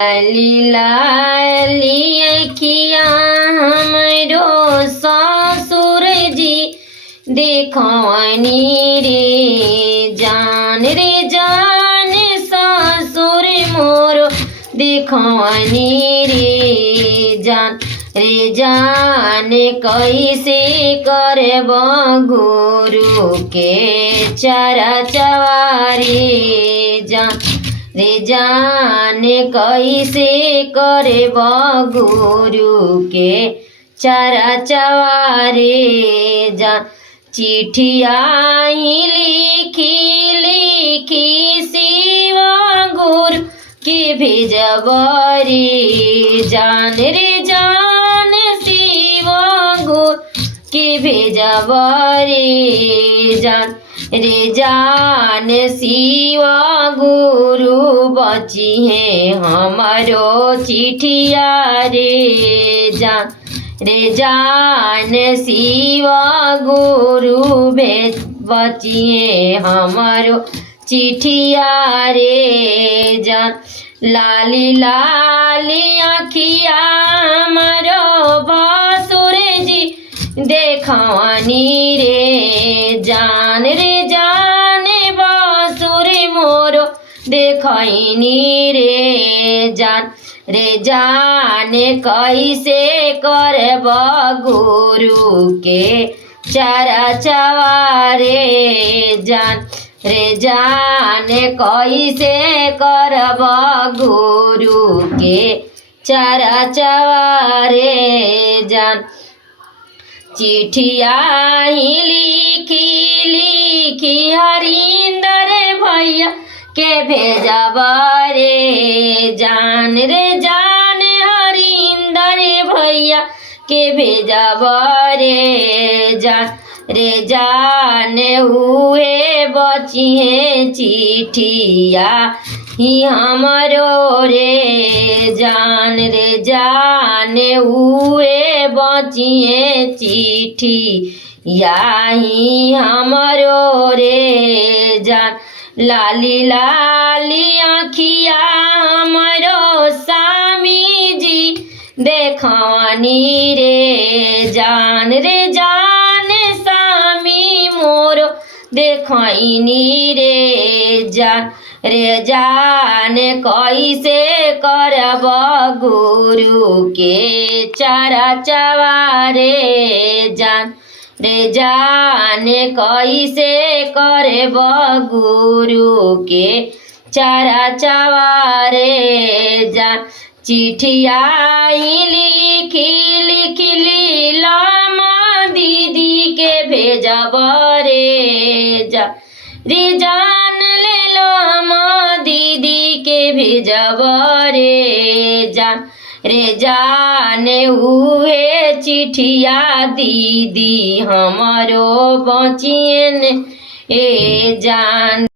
लाली अखिया हमरो ससुर जी देखनी रे जान ससुर मोर देखनी रे जान कैसे करब गुरु के चरा चवारी रे जान कैसे करे गुरु के चरा चवारे जान चिठिया लिखी लिखी शिव गुरु के भेजब रे जान शिव गुरु के भेजब रे जान शिव गुरु बची है हमारो चिठिया रे जान शिव गुरु बची है हमारो चिठिया रे जान लाली लाली आखिया हमारो बासुर जी देखनी रे जान बासुर मोरो देखनी रे जान कैसे करब गुरु के चरा चवारे जान कैसे करब गुरु के चरा चवारे जान चिठिया लिखी लिखी हरिंदर भैया के भेजब रे जान हरिंदर भैया के भेजब रे जान हुए बचिए चिठिया ही हमरो रे जान हुए बचिए चिट्ठी याही हमरो रे जान लाली लाली आखिया हमरो स्वामी जी देखनी रे जान स्वामी मोर देखनी रे जान कैसे करब गुरु के चरा चवारे जान कैसे करब गुरु के चरा चवारे जान चिठिया लिखी लिखी लामा दीदी के भेजब रे जान ले लामा दीदी के भेजब रे जान हुए चिठिया दीदी हमारो बचियन ए जान